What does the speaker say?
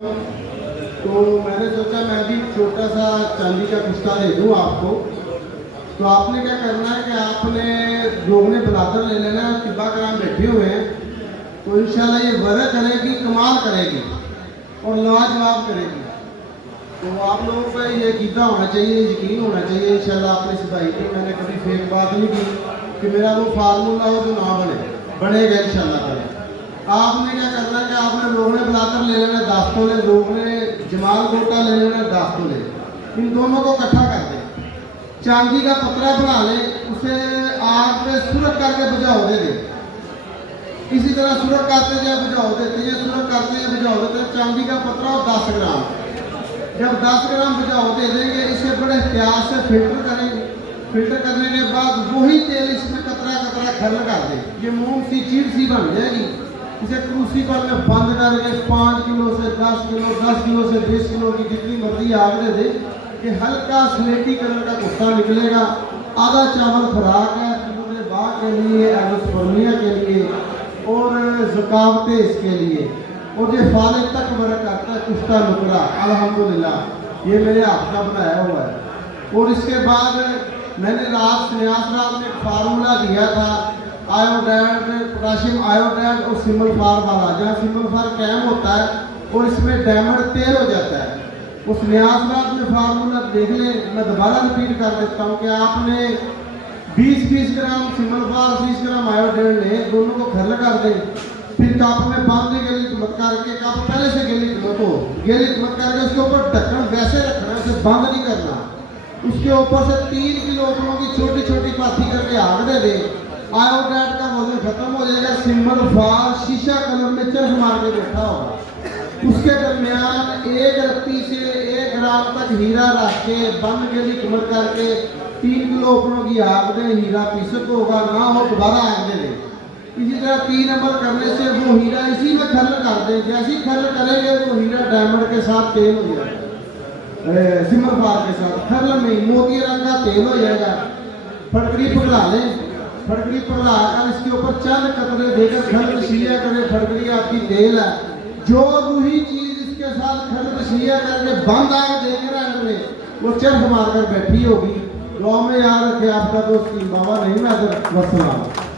तो मैंने सोचा मैं भी छोटा सा चांदी का कुश्ता दे दूँ आपको। तो आपने क्या करना है कि आपने लोग ने बलादर ले लेना है, तिब्बा कराम बैठे हुए हैं, तो इंशाल्लाह ये वरक करेगी, कमाल करेगी और लाजवाब करेगी। तो आप लोगों का ये अकीदा होना चाहिए, यकीन होना चाहिए इंशाल्लाह। आपने इस भाई की मैंने कभी फेक बात नहीं की कि मेरा वो फार्मूला हो जो ना बनेगा इंशाल्लाह करें। आपने क्या करना है कि आपने लोग ने बलाकर ले लेना 10 तोले, लोग ने जमाल गोटा ले लेना 10 तोले, इन दोनों को इकट्ठा कर दे, चांदी का पतरा बना ले, उसे आग पे सुरख करके बुझाओ दे। इसी तरह सुरख करते जाए बुझाओ देते हैं, सुरख करते हैं बुझाओ देते हैं। चांदी का पतरा और 10 ग्राम, जब 10 ग्राम बुझाओ दे देंगे, इसे बड़े एहतियात से फिल्टर करेंगे। फिल्टर करने के बाद वही तेल इसमें कतरा कतरा खर्ल कर दे, ये मूंग सी चीड़ सी बन जाएगी। इसे क्रूसिबल में बंद करके 5 किलो से 10 किलो, 10 किलो से 20 किलो की जितनी मर्जी आग दे दे, कि हल्का स्लेटी कलर का कुत्ता निकलेगा। आधा चावल खुराक है पूरे बाग के लिए, एंडोस्पर्मिया के लिए और ज़कावते इसके लिए। और ये फाले तक वर्क करता है कुश्ता नुकरा, अल्हम्दुलिल्लाह ये मेरे हाथ का बनाया हुआ है। और इसके बाद मैंने रात में एक फार्मूला दिया था, आयोडाइड, पोटाशियम आयोडाइड और सिमल फार वाला, जहाँ सिमल फार कैम होता है और इसमें डायमंड तेल हो जाता है। उस न्याज रात में फार्मूला देख लें, मैं दोबारा रिपीट कर देता हूँ कि आपने 20-20 ग्राम सिमल फार, 20 ग्राम आयोडाइड ले, दोनों को खर्ल कर दें, फिर कप में बांध के गिलित मत करके, कप पहले से गिलित मत हो, गिलित मत करके उसके ऊपर ढक्कन वैसे रखना, उसे बंद नहीं करना। उसके ऊपर से 3 किलो उपलों की छोटी छोटी पाथी करके आग दे दे, आयोडाइड का वजन खत्म हो जाएगा। सिंबल फार शीशा कलम में चरख मार के बैठा होगा। उसके दरमियान 1 रत्ती से 1 ग्राम तक हीरा रख के बंद के लिए कमर करके 3 किलो उपलों की आग दे, हीरा पीसक होगा ना हो, दोबारा आग दे। इसी तरह 3 नंबर करने से वो हीरा इसी में खर्ल कर दे, जैसे ही खर्ल करेंगे वो हीरा डायमंड के साथ तेल हो जाएगा, सिमल फार के साथ खर्ल में मोती रंग का तेल हो जाएगा। फटकरी पकड़ा लें, फटकरी पकड़ा कर इसके ऊपर चंद कतरे देकर खर्ल शिया करें। फटकरी आपकी तेल है, जो रूही चीज इसके साथ खर्ल शिया करके बंद आग देंगे ना में, वो चरख मारकर बैठी होगी। गाँव में याद रखे आपका दोस्त बाबा नहीं मैं वसलाम।